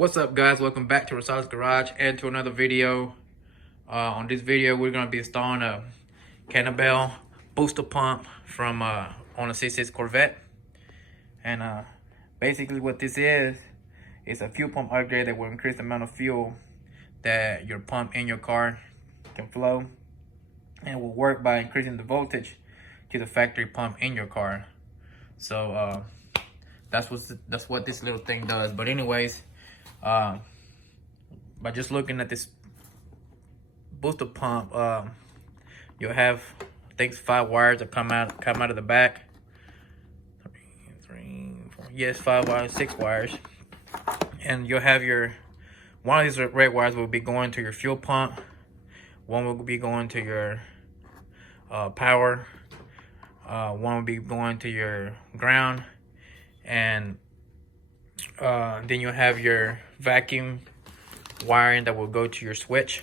What's up, guys? Welcome back to Racetronix Garage and to another video. On this video, we're going to be installing a Kenne booster pump from on a C6 Corvette. And basically what this is a fuel pump upgrade that will increase the amount of fuel that your pump in your car can flow, and will work by increasing the voltage to the factory pump in your car. So that's what this little thing does. But anyways, by just looking at this booster pump, you'll have, I think, 5 wires that come out of the back. 5 wires, 6 wires, and you'll have one of these red wires will be going to your fuel pump, one will be going to your power, one will be going to your ground, and then you'll have your vacuum wiring that will go to your switch.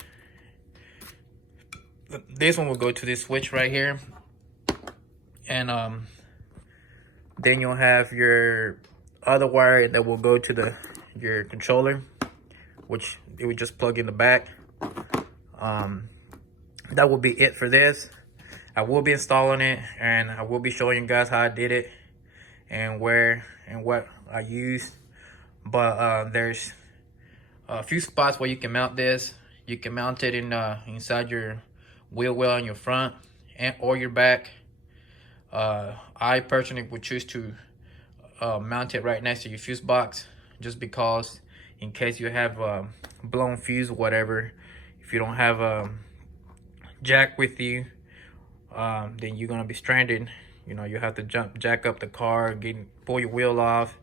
This one will go to this switch right here, and then you'll have your other wire that will go to your controller, which it would just plug in the back. That will be it for this. I will be installing it, and I will be showing you guys how I did it and where and what I used. But there's a few spots where you can mount this. You can mount it inside your wheel well in your front or your back. I personally would choose to mount it right next to your fuse box, just because in case you have a blown fuse or whatever, if you don't have a jack with you, then you're gonna be stranded. You know, you have to jack up the car, pull your wheel off,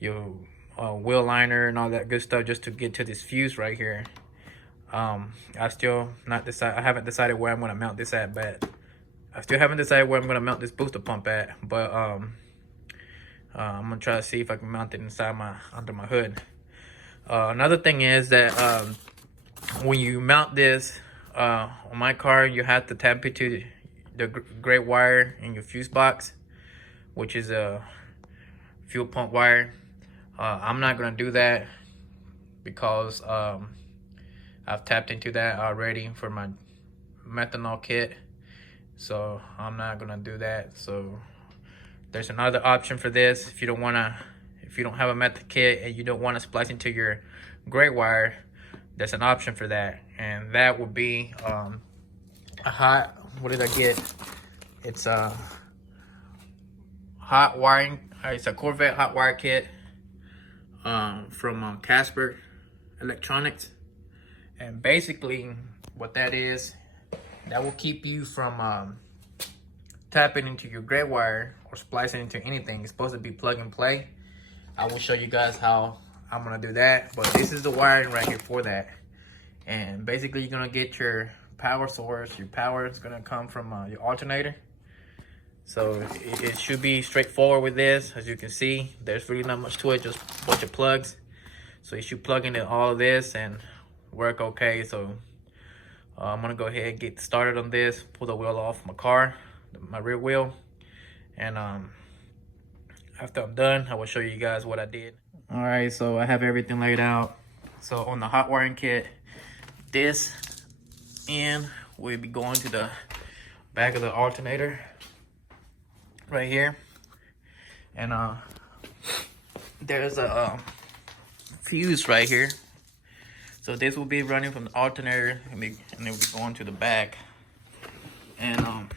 your wheel liner and all that good stuff, just to get to this fuse right here. I haven't decided where I'm gonna mount this at, but I still haven't decided where I'm gonna mount this booster pump at. But I'm gonna try to see if I can mount it under my hood. Another thing is that when you mount this on my car, you have to tap into the gray wire in your fuse box, which is a fuel pump wire. I'm not gonna do that because I've tapped into that already for my methanol kit, so I'm not gonna do that. So there's another option for this. If you don't have a method kit and you don't want to splice into your gray wire, there's an option for that, and that would be what did I get? It's a hot wiring. It's a Corvette hot wire kit from Casper Electronics. And basically what that is, that will keep you from tapping into your gray wire or splicing into anything. It's supposed to be plug and play. I will show you guys how I'm gonna do that, but this is the wiring right here for that. And basically you're gonna get your power source. Your power is gonna come from your alternator. So it should be straightforward with this. As you can see, there's really not much to it, just a bunch of plugs. So you should plug into all of this and work okay. So I'm gonna go ahead and get started on this, pull the wheel off my car, my rear wheel, and after I'm done, I will show you guys what I did. All right, so I have everything laid out. So on the hot wiring kit, this end will be going to the back of the alternator right here, and there's a fuse right here. So this will be running from the alternator, and it will be going to the back. And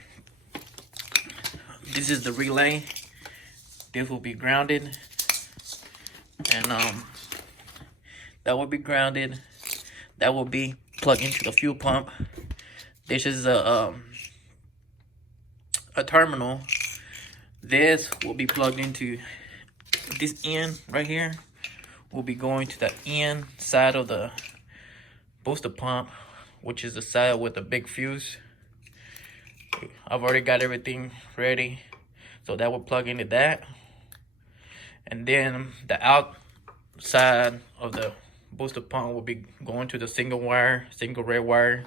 this is the relay. This will be grounded, and that will be grounded. That will be plugged into the fuel pump. This is a terminal. This will be plugged into this end right here. Will be going to the end side of the booster pump, which is the side with the big fuse. I've already got everything ready, so that will plug into that. And then the outside of the booster pump will be going to the single red wire,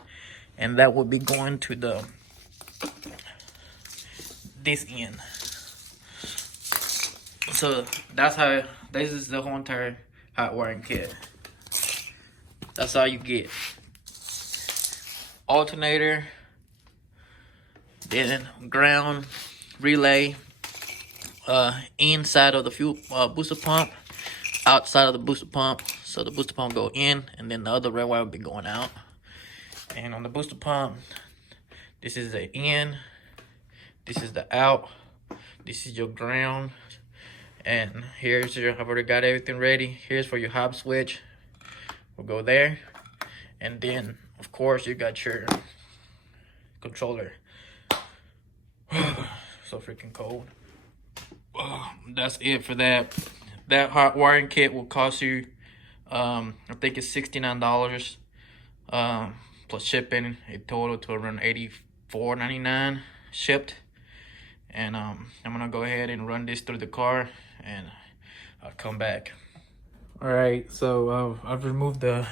and that will be going to this end. So that's how, this is the whole entire hot wiring kit. That's all you get. Alternator, then ground, relay, inside of the fuel booster pump, outside of the booster pump. So the booster pump go in, and then the other red wire will be going out. And on the booster pump, this is the in, this is the out, this is your ground, and here's your, I've already got everything ready. Here's for your hop switch. We'll go there. And then, of course, you got your controller. So freaking cold. That's it for that. That hot wiring kit will cost you, I think it's $69 plus shipping. It totaled to around $84.99 shipped. And I'm gonna go ahead and run this through the car, and I'll come back. All right, so I've removed the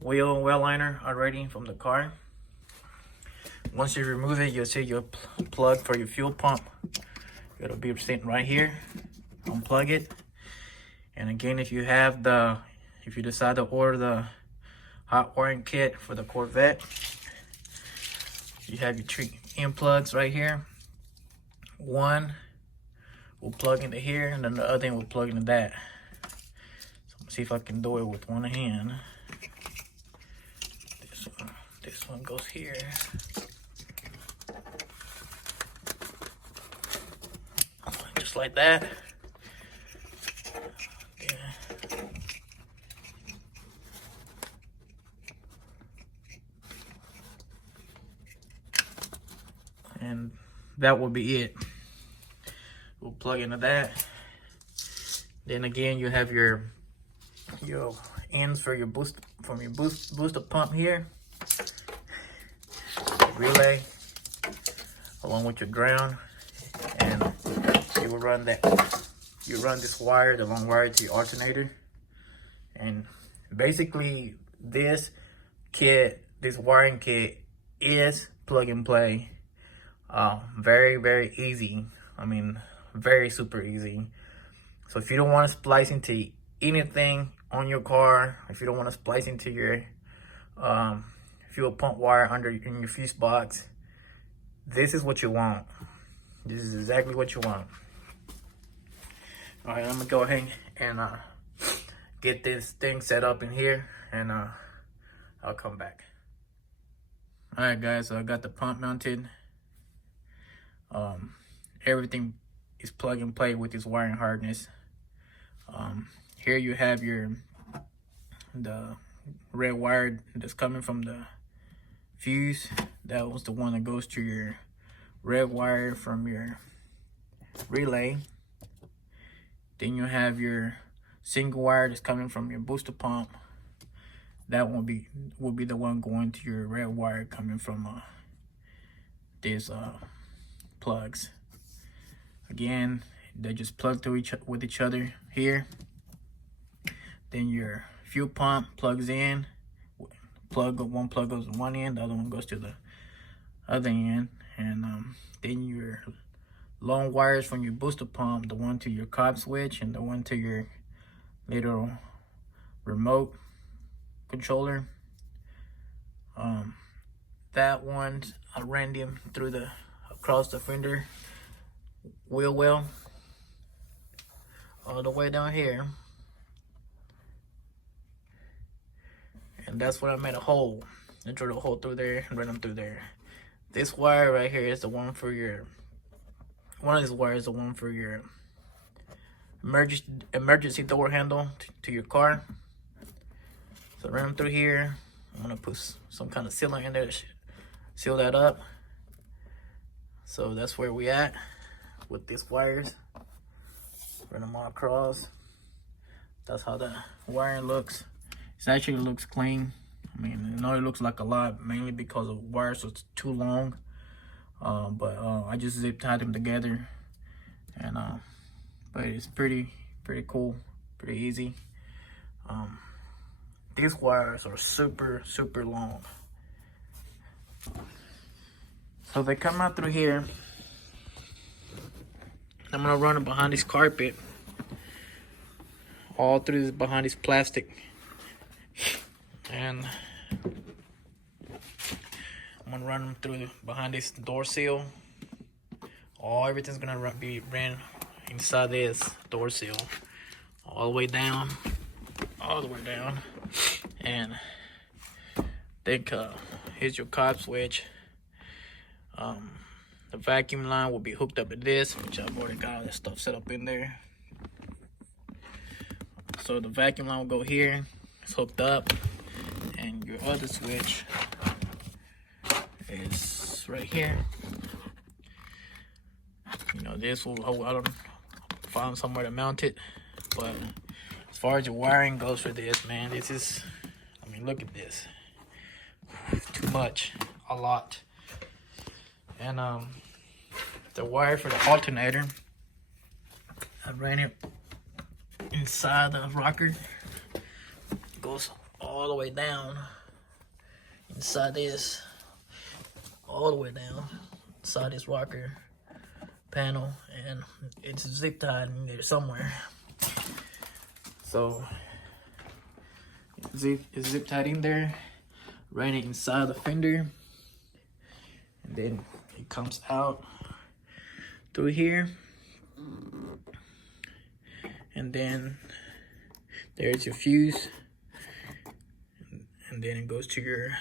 wheel well liner already from the car. Once you remove it, you'll see your plug for your fuel pump. It'll be sitting right here. Unplug it. And again, if you decide to order the hot wiring kit for the Corvette, you have your three in plugs right here. One will plug into here, and then the other thing will plug into that. So I'm gonna see if I can do it with one hand. This one goes here. Just like that. Yeah. And that will be it. We'll plug into that. Then again, you have your ends for your booster pump here. Relay along with your ground, and you will run that. You run this wire, the long wire, to your alternator. And basically, this wiring kit is plug and play. Very, very easy. I mean, very super easy. So if you don't want to splice into anything on your car, if you don't want to splice into your fuel pump wire in your fuse box, this is what you want. This is exactly what you want. All right, I'm gonna go ahead and get this thing set up in here, and I'll come back. All right, guys, so I got the pump mounted. Everything is plug and play with this wiring harness. Here you have the red wire that's coming from the fuse. That was the one that goes to your red wire from your relay. Then you have your single wire that's coming from your booster pump. That will be the one going to your red wire coming from these plugs. Again, they just plug with each other here. Then your fuel pump plugs in. One plug goes to one end, the other one goes to the other end. And then your long wires from your booster pump, the one to your cop switch and the one to your little remote controller. That one, I ran them through across the fender wheel well all the way down here. And that's where I made a hole. I drilled a hole through there and ran them through there. This wire right here is the one for your, one of these wires is the one for your emergency door handle to your car. So run them through here. I'm gonna put some kind of sealant in there to seal that up. So that's where we at with these wires. Run them all across. That's how the wiring looks. It actually looks clean. I mean, I know it looks like a lot, mainly because of wires, so it's too long. But I just zip tied them together, and but it's pretty cool, pretty easy. These wires are super long. So they come out through here. I'm gonna run them behind this carpet, all through behind this plastic. and I'm gonna run them through behind this door seal. Everything's gonna be ran inside this door seal, all the way down, and think here's your cop switch. The vacuum line will be hooked up to this, which I've already got all that stuff set up in there. So the vacuum line will go here, it's hooked up, and your other switch is right here. You know, this will, I don't find somewhere to mount it, but as far as your wiring goes for this, man, this is, I mean, look at this. Too much, a lot. And the wire for the alternator, I ran it inside the rocker. It goes all the way down inside this, all the way down inside this rocker panel, and it's zip tied in there somewhere. So it's zip tied in there, ran it inside the fender, and then it comes out through here, and then there's your fuse, and then it goes to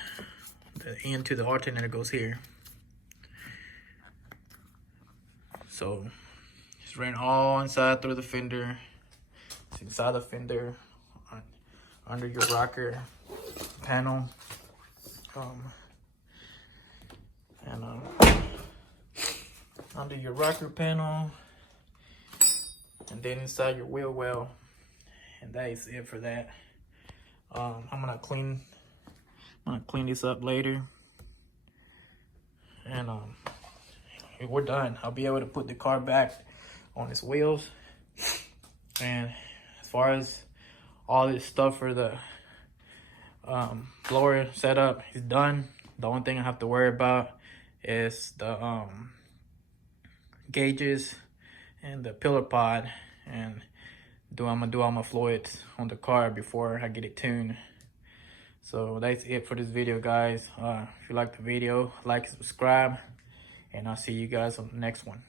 the end to the alternator goes here. So it's ran all inside through the fender. It's inside the fender, under your rocker panel, under your rocker panel, and then inside your wheel well. And that is it for that. I'm gonna clean this up later, and we're done. I'll be able to put the car back on its wheels. And as far as all this stuff for the blower setup is done, the only thing I have to worry about is the gauges and the pillar pod, and I'm gonna do all my fluids on the car before I get it tuned. So that's it for this video, guys. If you like the video, like and subscribe, and I'll see you guys on the next one.